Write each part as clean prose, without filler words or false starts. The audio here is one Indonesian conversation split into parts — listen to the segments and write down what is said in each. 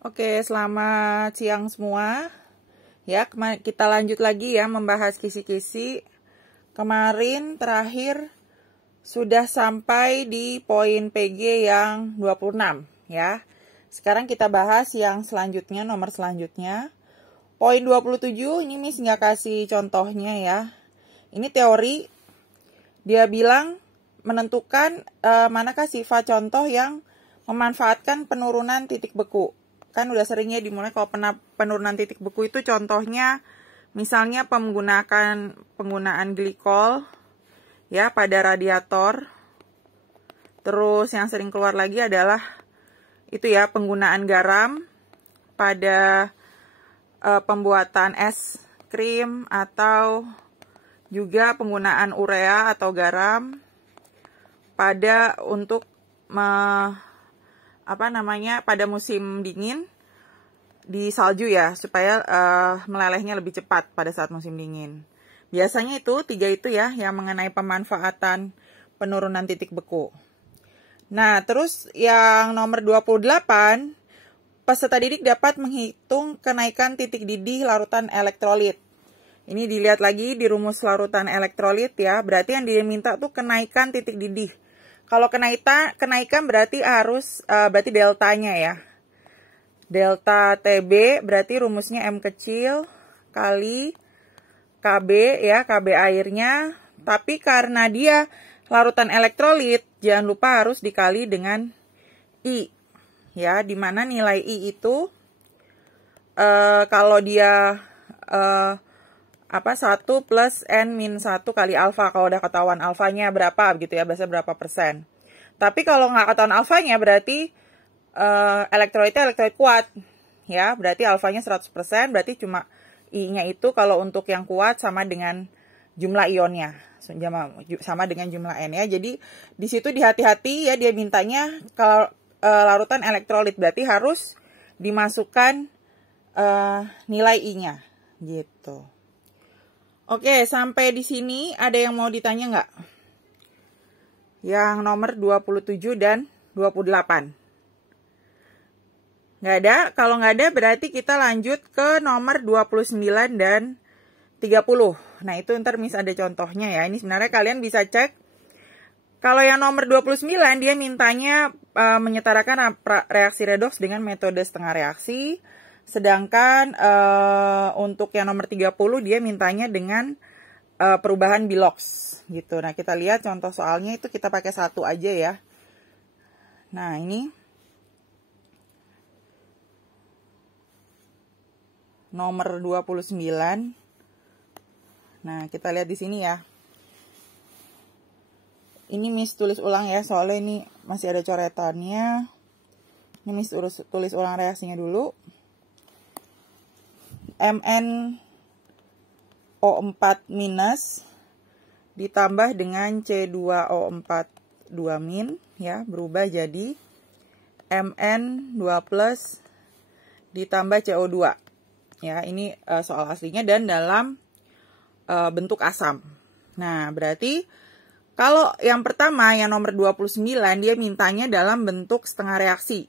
Oke, selamat siang semua. Ya, kita lanjut lagi ya membahas kisi-kisi. Kemarin terakhir sudah sampai di poin PG yang 26 ya. Sekarang kita bahas yang selanjutnya, nomor selanjutnya. Poin 27, ini Miss nggak kasih contohnya ya. Ini teori, dia bilang menentukan manakah sifat contoh yang memanfaatkan penurunan titik beku. Kan udah seringnya dimulai kalau penurunan titik beku itu contohnya misalnya penggunaan glikol ya pada radiator. Terus yang sering keluar lagi adalah itu ya penggunaan garam pada pembuatan es krim atau juga penggunaan urea atau garam pada untuk pada musim dingin di salju ya, supaya melelehnya lebih cepat pada saat musim dingin. Biasanya itu, 3 itu ya, yang mengenai pemanfaatan penurunan titik beku. Nah, terus yang nomor 28, peserta didik dapat menghitung kenaikan titik didih larutan elektrolit. Ini dilihat lagi di rumus larutan elektrolit ya, berarti yang diminta tuh kenaikan titik didih. Kalau kenaikan berarti berarti deltanya ya. Delta TB berarti rumusnya M kecil kali KB ya, KB airnya. Tapi karena dia larutan elektrolit, jangan lupa harus dikali dengan I. Ya, dimana nilai I itu kalau dia 1 plus N-1 kali alfa, kalau udah ketahuan alfanya berapa gitu ya, biasanya berapa persen. Tapi kalau nggak ketahuan alfanya berarti elektrolitnya elektrolit kuat. Ya, berarti alfanya 100%, berarti cuma I-nya itu kalau untuk yang kuat sama dengan jumlah ionnya. Sama dengan jumlah N ya. Jadi di situ dihati-hati ya, dia mintanya kalau larutan elektrolit berarti harus dimasukkan nilai I-nya gitu. Oke, sampai di sini ada yang mau ditanya nggak? Yang nomor 27 dan 28. Nggak ada? Kalau nggak ada berarti kita lanjut ke nomor 29 dan 30. Nah, itu ntar Miss ada contohnya ya. Ini sebenarnya kalian bisa cek. Kalau yang nomor 29 dia mintanya menyetarakan reaksi redoks dengan metode setengah reaksi. Sedangkan untuk yang nomor 30 dia mintanya dengan perubahan bilox gitu. Nah, kita lihat contoh soalnya itu kita pakai satu aja ya. Nah, ini nomor 29. Nah, kita lihat di sini ya. Ini Miss tulis ulang ya, soalnya ini masih ada coretannya. Ini Miss tulis ulang reaksinya dulu. MnO4- ditambah dengan C2O4 2- ya, berubah jadi Mn2+ ditambah CO2. Ya, ini soal aslinya dan dalam bentuk asam. Nah, berarti kalau yang pertama yang nomor 29 dia mintanya dalam bentuk setengah reaksi.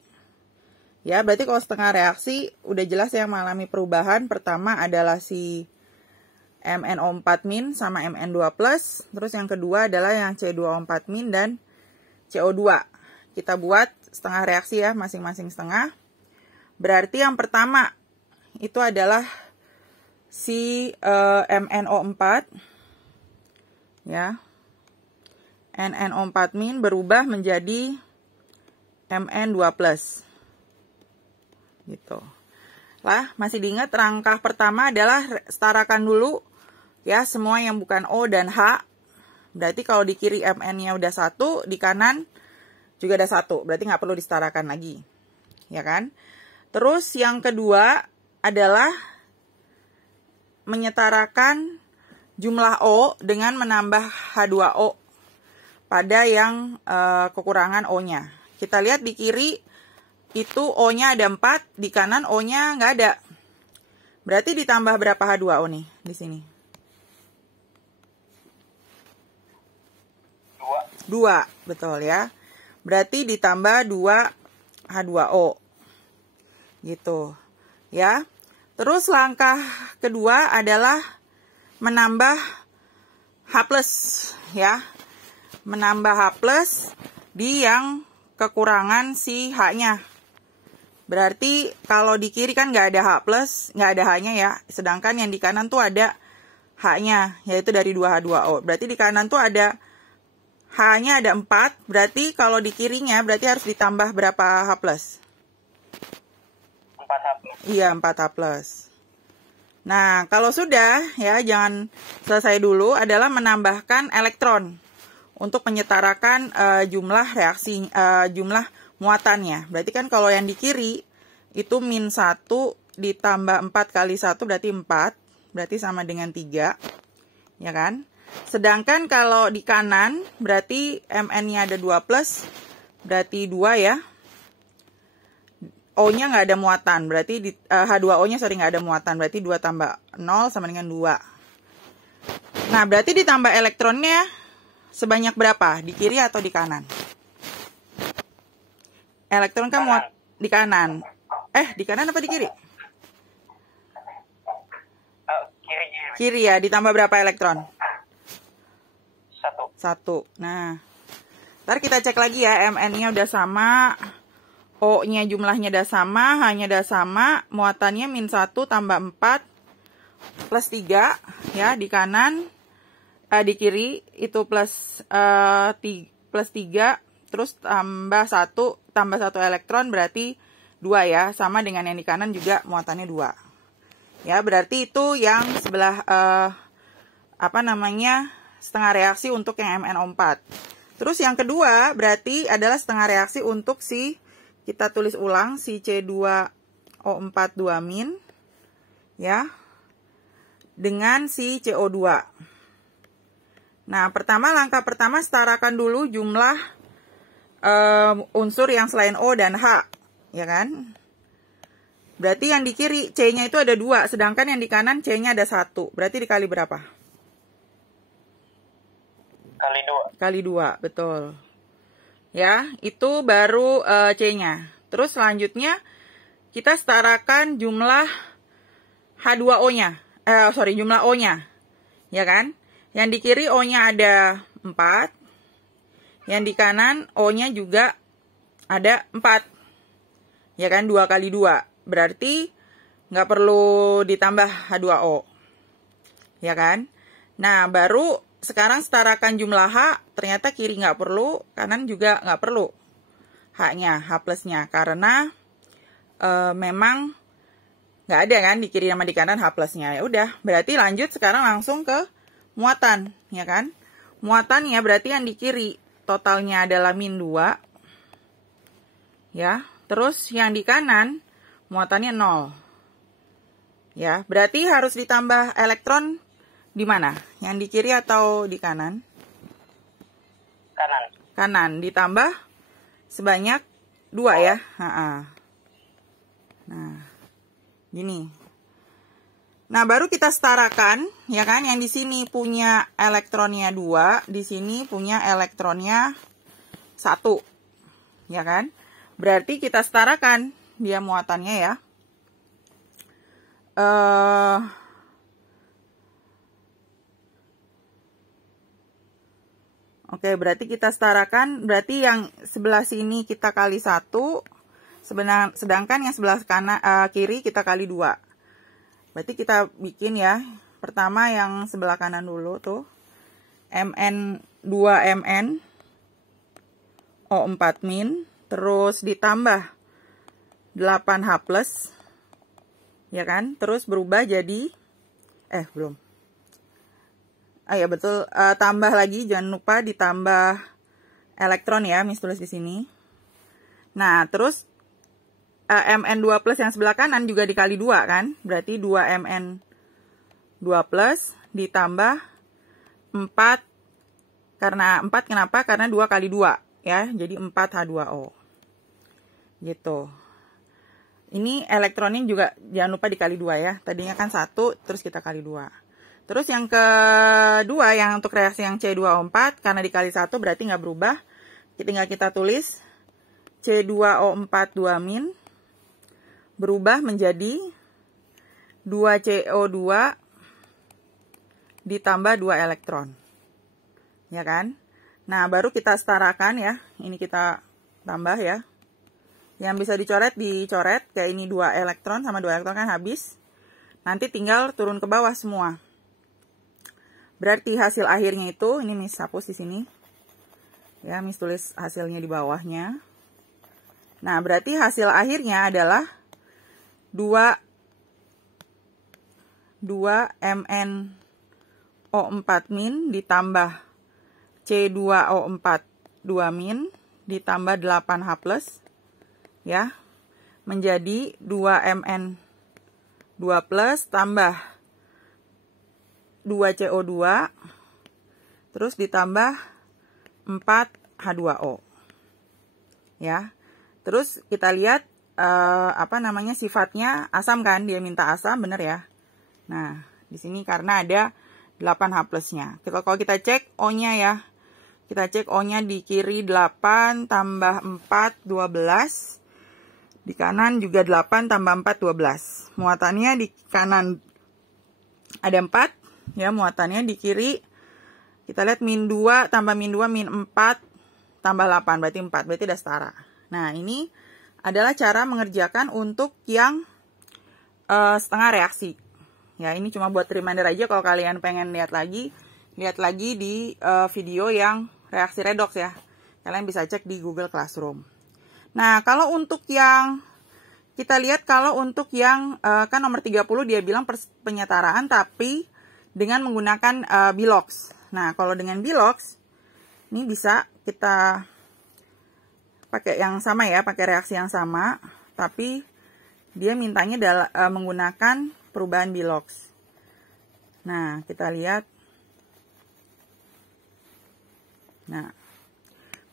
Ya, berarti kalau setengah reaksi udah jelas yang mengalami perubahan. Pertama adalah si MnO4- sama Mn2+. Terus yang kedua adalah yang C2O4- dan CO2. Kita buat setengah reaksi ya, masing-masing setengah. Berarti yang pertama itu adalah si MnO4. Ya. NNO4- berubah menjadi Mn2+. Gitu. Lah, masih diingat langkah pertama adalah setarakan dulu ya semua yang bukan O dan H. Berarti kalau di kiri Mn-nya udah 1, di kanan juga ada 1. Berarti nggak perlu disetarakan lagi. Ya kan? Terus yang kedua adalah menyetarakan jumlah O dengan menambah H2O pada yang kekurangan O-nya. Kita lihat di kiri itu O-nya ada 4, di kanan O-nya nggak ada. Berarti ditambah berapa H2O nih di sini? 2, betul ya. Berarti ditambah 2 H2O. Gitu. Ya. Terus langkah kedua adalah menambah H+, ya. Menambah H+ di yang kekurangan si H-nya. Berarti kalau di kiri kan nggak ada H+, nggak ada H-nya ya. Sedangkan yang di kanan tuh ada H-nya, yaitu dari 2H2O. Berarti di kanan tuh ada H-nya ada 4, berarti kalau di kirinya berarti harus ditambah berapa H+? 4H+. Iya, 4H+. Nah, kalau sudah, ya jangan selesai dulu, adalah menambahkan elektron untuk menyetarakan jumlah reaksi, jumlah muatannya. Berarti kan kalau yang di kiri itu -1 ditambah 4 kali 1 berarti 4. Berarti sama dengan 3. Ya kan? Sedangkan kalau di kanan berarti Mn-nya ada 2+. Berarti 2 ya. O-nya nggak ada muatan. Berarti H2O-nya nggak ada muatan. Berarti 2 tambah 0 sama dengan 2. Nah, berarti ditambah elektronnya sebanyak berapa? Di kiri atau di kanan? Elektron kan muat di kanan. Di kanan apa di kiri? Kiri. Kiri ya, ditambah berapa elektron? 1. Nah, ntar kita cek lagi ya, Mn-nya udah sama, O-nya jumlahnya udah sama, H-nya udah sama, muatannya -1 tambah 4 plus 3, ya, di kanan, di kiri, itu plus 3, terus tambah 1 elektron berarti 2 ya, sama dengan yang di kanan juga muatannya 2. Ya, berarti itu yang sebelah setengah reaksi untuk yang MnO4. Terus yang kedua berarti adalah setengah reaksi untuk si, kita tulis ulang, si C2O4 2- ya, dengan si CO2. Nah, langkah pertama setarakan dulu jumlah unsur yang selain O dan H, ya kan? Berarti yang di kiri C-nya itu ada 2, sedangkan yang di kanan C-nya ada 1. Berarti dikali berapa? Kali 2, betul. Ya, itu baru C-nya. Terus selanjutnya kita setarakan jumlah H2O-nya. Jumlah O-nya. Ya kan? Yang di kiri O-nya ada 4. Yang di kanan O-nya juga ada 4. Ya kan? 2 kali 2. Berarti nggak perlu ditambah H2O. Ya kan? Nah, baru sekarang setarakan jumlah H. Ternyata kiri nggak perlu, kanan juga nggak perlu H-nya, H+-nya. Karena memang nggak ada kan di kiri sama di kanan H+-nya. Ya udah, berarti lanjut sekarang langsung ke muatan. Ya kan? Muatannya berarti yang di kiri totalnya adalah -2. Ya, terus yang di kanan muatannya 0. Ya, berarti harus ditambah elektron di mana? Yang di kiri atau di kanan? Kanan. Ditambah sebanyak 2 ya. Nah, gini. Nah, baru kita setarakan, ya kan? Yang di sini punya elektronnya 2, di sini punya elektronnya 1. Ya kan? Berarti kita setarakan dia muatannya ya. Oke, berarti kita setarakan, berarti yang sebelah sini kita kali 1, sedangkan yang sebelah kanan kiri kita kali 2. Berarti kita bikin ya, pertama yang sebelah kanan dulu tuh, Mn 2Mn O4-, terus ditambah 8H+, ya kan? Terus berubah jadi, belum. Ya betul, tambah lagi, jangan lupa ditambah elektron ya, Miss tulis di sini. Nah, terus Mn2+ yang sebelah kanan juga dikali 2 kan? Berarti 2Mn2+ ditambah 4, karena 4 kenapa? Karena 2 kali 2 ya, jadi 4H2O. Gitu. Ini elektronnya juga jangan lupa dikali 2 ya. Tadinya kan 1, terus kita kali 2. Terus yang kedua, yang untuk reaksi yang C2O4, karena dikali 1 berarti nggak berubah. Tinggal kita tulis C2O4 2- berubah menjadi 2CO2 ditambah 2 elektron. Ya kan? Nah, baru kita setarakan ya. Ini kita tambah ya. Yang bisa dicoret, dicoret. Kayak ini 2 elektron sama 2 elektron kan habis. Nanti tinggal turun ke bawah semua. Berarti hasil akhirnya itu, ini Miss hapus di sini. Ya, Miss tulis hasilnya di bawahnya. Nah, berarti hasil akhirnya adalah 2 MnO4- ditambah C2O4 2- ditambah 8H+, ya, menjadi 2 Mn2+ tambah 2 CO2 terus ditambah 4H2O. Ya. Terus kita lihat sifatnya asam kan, dia minta asam, bener ya. Nah, di sini karena ada 8H+-nya. Kalau kita cek O-nya ya. Kita cek O-nya di kiri 8 tambah 4 12. Di kanan juga 8 tambah 4 12. Muatannya di kanan ada 4 ya, muatannya di kiri kita lihat -2 tambah -2 -4 tambah 8 berarti 4, berarti udah setara. Nah, ini adalah cara mengerjakan untuk yang setengah reaksi. Ya, ini cuma buat reminder aja kalau kalian pengen lihat lagi di video yang reaksi redox ya. Kalian bisa cek di Google Classroom. Nah, kalau untuk yang kita lihat, kalau untuk yang kan nomor 30 dia bilang penyetaraan tapi dengan menggunakan Bilox. Nah, kalau dengan Bilox ini bisa kita pakai yang sama ya, pakai reaksi yang sama, tapi dia mintanya menggunakan perubahan Bilox. Nah, kita lihat. Nah,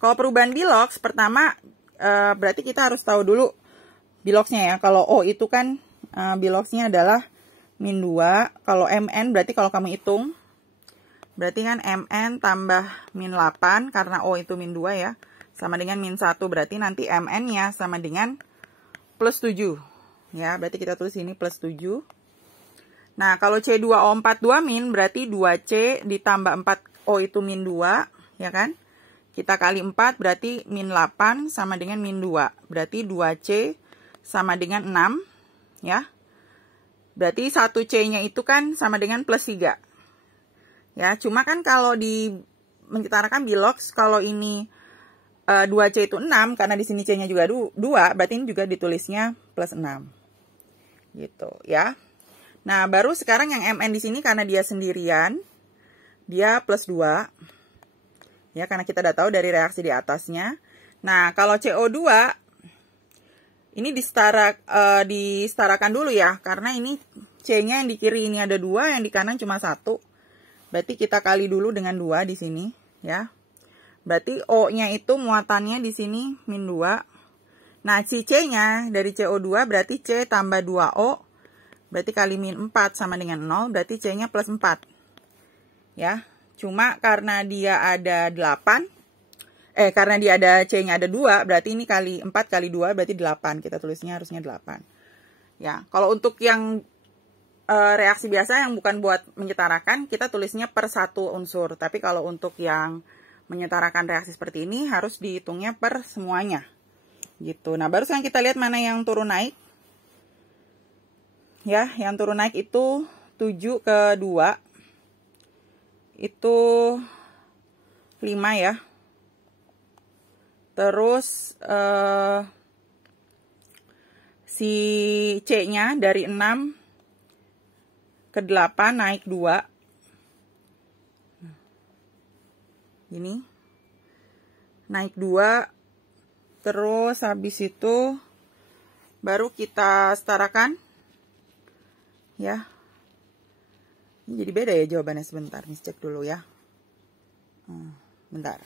kalau perubahan Bilox, pertama berarti kita harus tahu dulu Biloxnya ya. Kalau O itu kan Biloxnya adalah -2. Kalau Mn berarti kalau kamu hitung, berarti kan Mn tambah -8 karena O itu -2 ya. Sama dengan -1, berarti nanti Mn-nya sama dengan +7. Ya, berarti kita tulis ini +7. Nah, kalau C2O4 2- berarti 2C ditambah 4O itu -2, ya kan? Kita kali 4 berarti -8 sama dengan -2. Berarti 2C sama dengan 6, ya. Berarti 1C-nya itu kan sama dengan +3. Ya, cuma kan kalau menyetarakan Bilox, kalau ini 2C itu 6, karena di sini C-nya juga 2, berarti ini juga ditulisnya +6. Gitu, ya. Nah, baru sekarang yang Mn di sini karena dia sendirian, dia +2. Ya, karena kita udah tahu dari reaksi di atasnya. Nah, kalau CO2 ini disetarakan dulu ya, karena ini C-nya yang di kiri ini ada 2, yang di kanan cuma 1. Berarti kita kali dulu dengan 2 di sini, ya. Berarti O-nya itu muatannya di sini -2. Nah, si C-nya dari CO2 berarti C tambah 2O. Berarti kali -4 sama dengan 0. Berarti C-nya +4. Ya. Cuma karena dia ada 8. Karena dia ada C-nya ada 2. Berarti ini kali 4 kali 2 berarti 8. Kita tulisnya harusnya 8. Ya. Kalau untuk yang reaksi biasa yang bukan buat menyetarakan, kita tulisnya per 1 unsur. Tapi kalau untuk yang menyetarakan reaksi seperti ini harus dihitungnya per semuanya. Gitu. Nah, baru sekarang kita lihat mana yang turun naik. Ya, yang turun naik itu 7 ke 2. Itu 5 ya. Terus si C-nya dari 6 ke 8 naik 2. Ini naik 2, terus habis itu baru kita setarakan ya. Ini jadi beda ya jawabannya, sebentar Miss cek dulu ya. Bentar.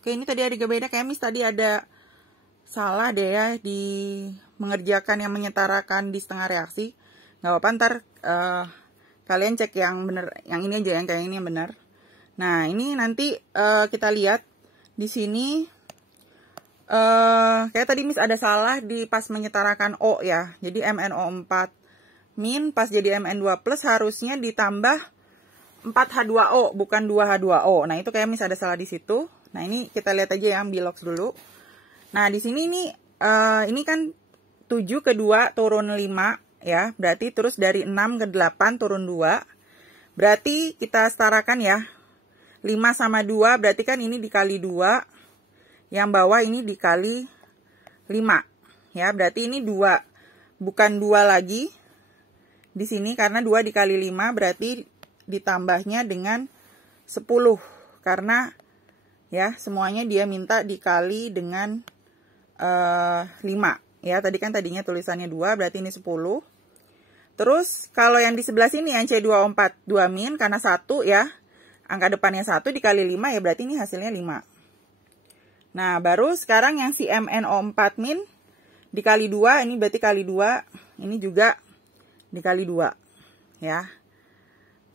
Oke, ini tadi ada beda, kayak Miss tadi ada salah deh ya di mengerjakan yang menyetarakan di setengah reaksi. Nggak apa-apa, ntar kalian cek yang bener, yang ini aja, yang kayak ini yang benar. Nah, ini nanti kita lihat di sini kayak tadi Miss ada salah di pas menyetarakan O ya. Jadi MnO4 min pas jadi Mn2 plus harusnya ditambah 4H2O bukan 2H2O. Nah, itu kayak Miss ada salah di situ. Nah, ini kita lihat aja yang bilox dulu. Nah, di sini ini kan 7 ke 2 turun 5 ya. Berarti terus dari 6 ke 8 turun 2. Berarti kita setarakan ya. 5 sama 2 berarti kan ini dikali 2. Yang bawah ini dikali 5. Ya, berarti ini 2. Bukan 2 lagi. Di sini karena 2 dikali 5 berarti ditambahnya dengan 10. Karena ya, semuanya dia minta dikali dengan 5. Ya, tadi kan tadinya tulisannya 2 berarti ini 10. Terus kalau yang di sebelah sini yang C2O4 2 min karena 1 ya. Angka depannya 1 dikali 5 ya berarti ini hasilnya 5. Nah, baru sekarang yang si MnO4 min dikali 2, ini berarti kali 2, ini juga dikali 2, ya.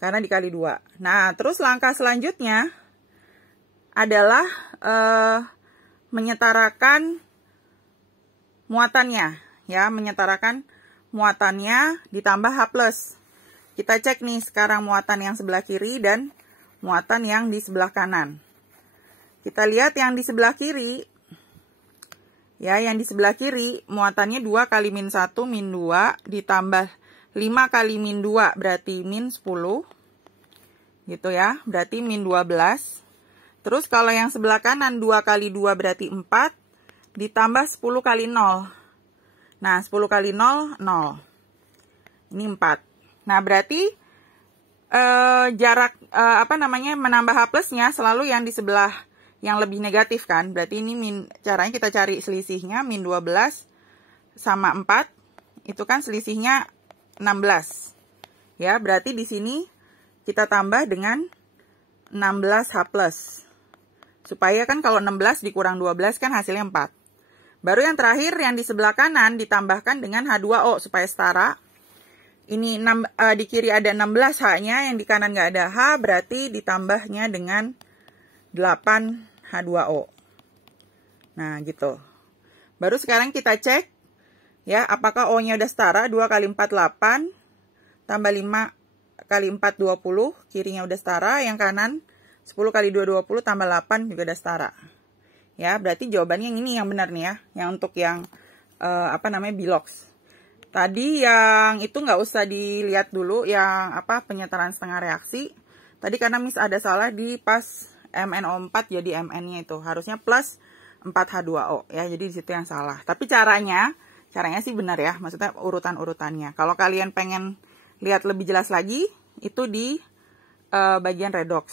Karena dikali 2. Nah, terus langkah selanjutnya adalah menyetarakan muatannya, ya. Menyetarakan muatannya ditambah H+. Kita cek nih sekarang muatan yang sebelah kiri dan muatan yang di sebelah kanan. Kita lihat yang di sebelah kiri, ya, yang di sebelah kiri muatannya 2 kali min 1 min 2 ditambah 5 kali min 2 berarti min 10, gitu ya, berarti min 12. Terus kalau yang sebelah kanan 2 kali 2 berarti 4 ditambah 10 kali 0. Nah, 10 kali 0, 0. Ini 4. Nah, berarti jarak, menambah H+-nya selalu yang di sebelah yang lebih negatif kan. Berarti ini caranya kita cari selisihnya min 12 sama 4. Itu kan selisihnya 16. Ya, berarti di sini kita tambah dengan 16H+. Supaya kan kalau 16 dikurang 12 kan hasilnya 4. Baru yang terakhir yang di sebelah kanan ditambahkan dengan H2O supaya setara. Ini di kiri ada 16 H-nya, yang di kanan nggak ada H, berarti ditambahnya dengan 8 H2O. Nah, gitu. Baru sekarang kita cek, ya, apakah O-nya udah setara. 2 kali 4, 8. Tambah 5 kali 4, 20. Kirinya udah setara. Yang kanan, 10 kali 2, 20. Tambah 8 juga udah setara. Ya, berarti jawabannya yang ini yang benar nih ya. Yang untuk yang, bilox. Tadi yang itu nggak usah dilihat dulu. Yang penyetaran setengah reaksi. Tadi karena Miss ada salah di pas MnO4 jadi Mn-nya itu harusnya plus 4H2O ya. Jadi di situ yang salah. Tapi caranya sih benar ya. Maksudnya urutan-urutannya. Kalau kalian pengen lihat lebih jelas lagi, itu di bagian redox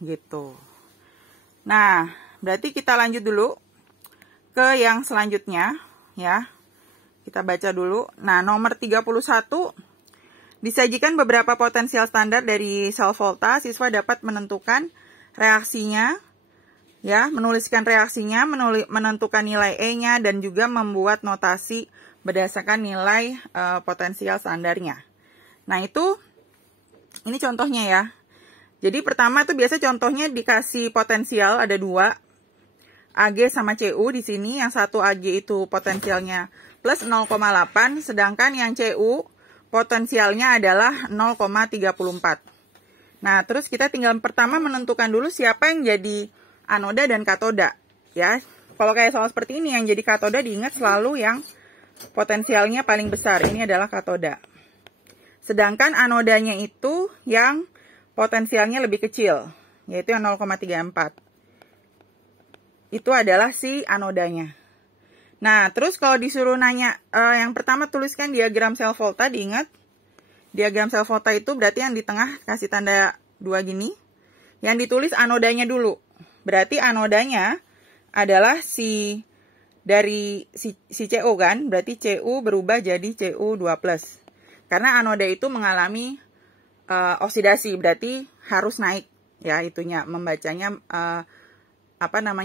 gitu. Nah, berarti kita lanjut dulu ke yang selanjutnya ya. Kita baca dulu. Nah, nomor 31, disajikan beberapa potensial standar dari sel volta. Siswa dapat menentukan reaksinya, ya, menuliskan reaksinya, menentukan nilai E-nya, dan juga membuat notasi berdasarkan nilai potensial standarnya. Nah, ini contohnya ya. Jadi pertama itu biasa contohnya dikasih potensial ada 2, AG sama CU di sini. Yang satu AG itu potensialnya plus 0,8, sedangkan yang CU potensialnya adalah 0,34. Nah, terus kita tinggal pertama menentukan dulu siapa yang jadi anoda dan katoda, ya. Kalau kayak soal seperti ini, yang jadi katoda diingat selalu yang potensialnya paling besar. Ini adalah katoda. Sedangkan anodanya itu yang potensialnya lebih kecil, yaitu yang 0,34. Itu adalah si anodanya. Nah, terus kalau disuruh nanya, yang pertama tuliskan diagram sel volta, diingat. Diagram sel volta itu berarti yang di tengah kasih tanda 2 gini. Yang ditulis anodanya dulu. Berarti anodanya adalah dari CU kan. Berarti CU berubah jadi CU2+. Karena anoda itu mengalami oksidasi. Berarti harus naik ya, itunya membacanya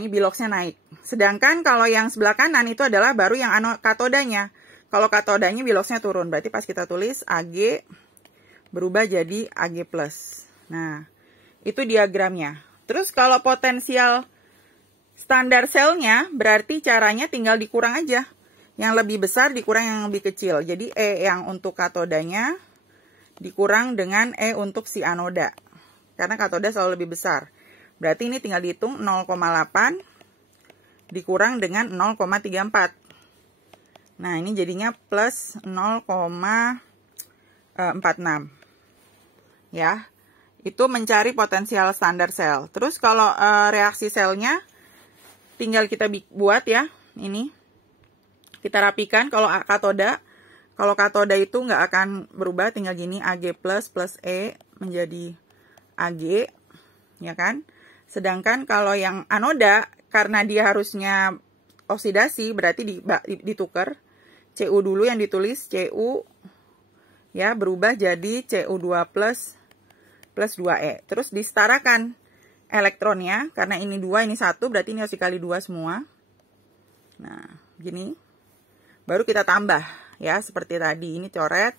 biloxnya naik. Sedangkan kalau yang sebelah kanan itu adalah baru yang katodanya. Kalau katodanya biloxnya turun, berarti pas kita tulis Ag berubah jadi Ag+. Nah, itu diagramnya. Terus kalau potensial standar selnya, berarti caranya tinggal dikurang aja. Yang lebih besar dikurang yang lebih kecil. Jadi E yang untuk katodanya dikurang dengan E untuk si anoda. Karena katoda selalu lebih besar. Berarti ini tinggal dihitung 0,8 dikurang dengan 0,34. Nah, ini jadinya plus 0,46. Ya, itu mencari potensial standar sel. Terus kalau reaksi selnya, tinggal kita buat ya, ini. Kita rapikan kalau katoda. Kalau katoda itu nggak akan berubah, tinggal gini, Ag plus E menjadi Ag, ya kan? Sedangkan kalau yang anoda, karena dia harusnya oksidasi, berarti ditukar. Cu dulu yang ditulis, Cu ya berubah jadi Cu2 plus 2E. Terus disetarakan elektronnya, karena ini 2, ini 1, berarti ini harus dikali 2 semua. Nah, gini. Baru kita tambah, ya, seperti tadi. Ini coret,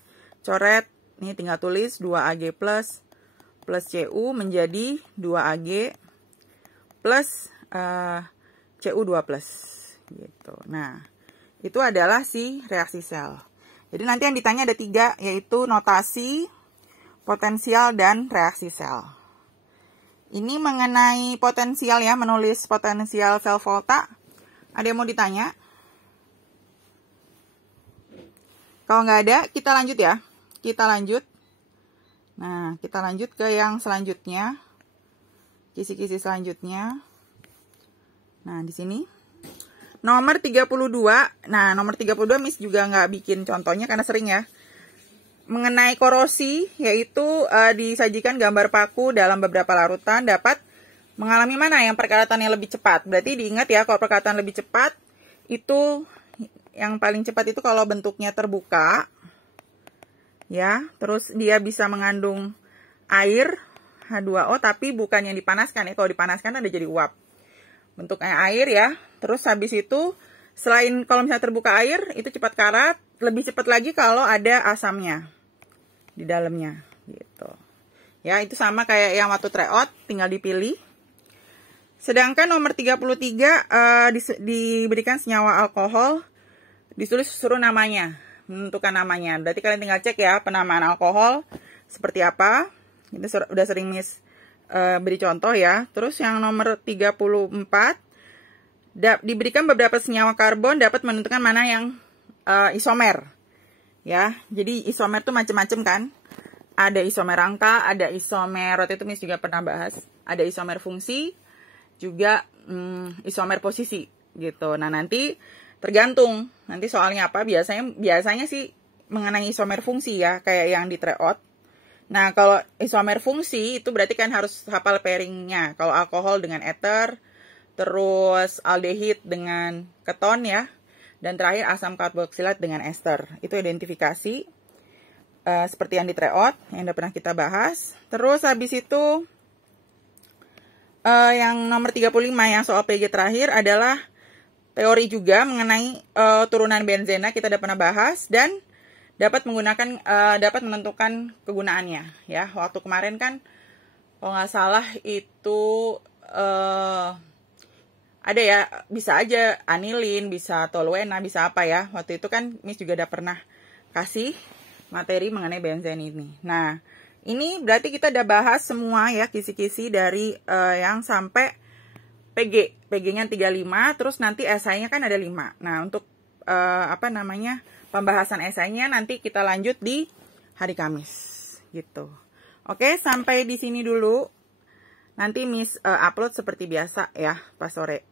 ini tinggal tulis 2Ag plus Cu menjadi 2Ag plus Cu2 plus. Gitu. Nah, itu adalah si reaksi sel. Jadi nanti yang ditanya ada 3, yaitu notasi, potensial, dan reaksi sel. Ini mengenai potensial ya, menulis potensial sel volta. Ada yang mau ditanya? Kalau nggak ada, kita lanjut ya. Kita lanjut. Nah, kita lanjut ke yang selanjutnya. Kisi-kisi selanjutnya. Nah, di sini. Nomor 32. Nah, nomor 32 Miss juga nggak bikin contohnya karena sering ya. Mengenai korosi, yaitu disajikan gambar paku dalam beberapa larutan dapat mengalami mana yang perkaratannya lebih cepat. Berarti diingat ya, kalau perkaratan lebih cepat, itu yang paling cepat itu kalau bentuknya terbuka. Ya, terus dia bisa mengandung air, H2O, tapi bukan yang dipanaskan ya. Kalau dipanaskan ada jadi uap. Bentuknya air ya. Terus habis itu, selain kalau misalnya terbuka air, itu cepat karat. Lebih cepat lagi kalau ada asamnya di dalamnya. Gitu. Ya, itu sama kayak yang waktu tryout, tinggal dipilih. Sedangkan nomor 33 diberikan senyawa alkohol, ditulis suruh namanya, menentukan namanya. Berarti kalian tinggal cek ya penamaan alkohol seperti apa. Ini udah sering Miss beri contoh ya. Terus yang nomor 34 diberikan beberapa senyawa karbon dapat menentukan mana yang isomer. Ya, jadi isomer tuh macam-macam kan. Ada isomer rangka, ada isomer, waktu itu Miss juga pernah bahas. Ada isomer fungsi, juga isomer posisi gitu. Nah, nanti tergantung nanti soalnya apa, biasanya sih mengenai isomer fungsi ya, kayak yang di tryout. Nah, kalau isomer fungsi itu berarti kan harus hafal pairingnya. Kalau alkohol dengan ether, terus aldehid dengan keton ya, dan terakhir asam karboksilat dengan ester. Itu identifikasi seperti yang di tryout yang udah pernah kita bahas. Terus habis itu yang nomor 35 yang soal PG terakhir adalah teori juga mengenai turunan benzena, kita udah pernah bahas, dan dapat menentukan kegunaannya ya. Waktu kemarin kan kalau nggak salah itu ada ya, bisa aja anilin, bisa toluena, bisa apa ya. Waktu itu kan Miss juga udah pernah kasih materi mengenai benzen ini. Nah, ini berarti kita udah bahas semua ya kisi-kisi dari yang sampai PG. PG-nya 35, terus nanti esainya kan ada 5. Nah, untuk pembahasan esainya nanti kita lanjut di hari Kamis gitu. Oke, sampai di sini dulu. Nanti Miss upload seperti biasa ya pas sore.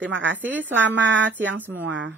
Terima kasih, selamat siang semua.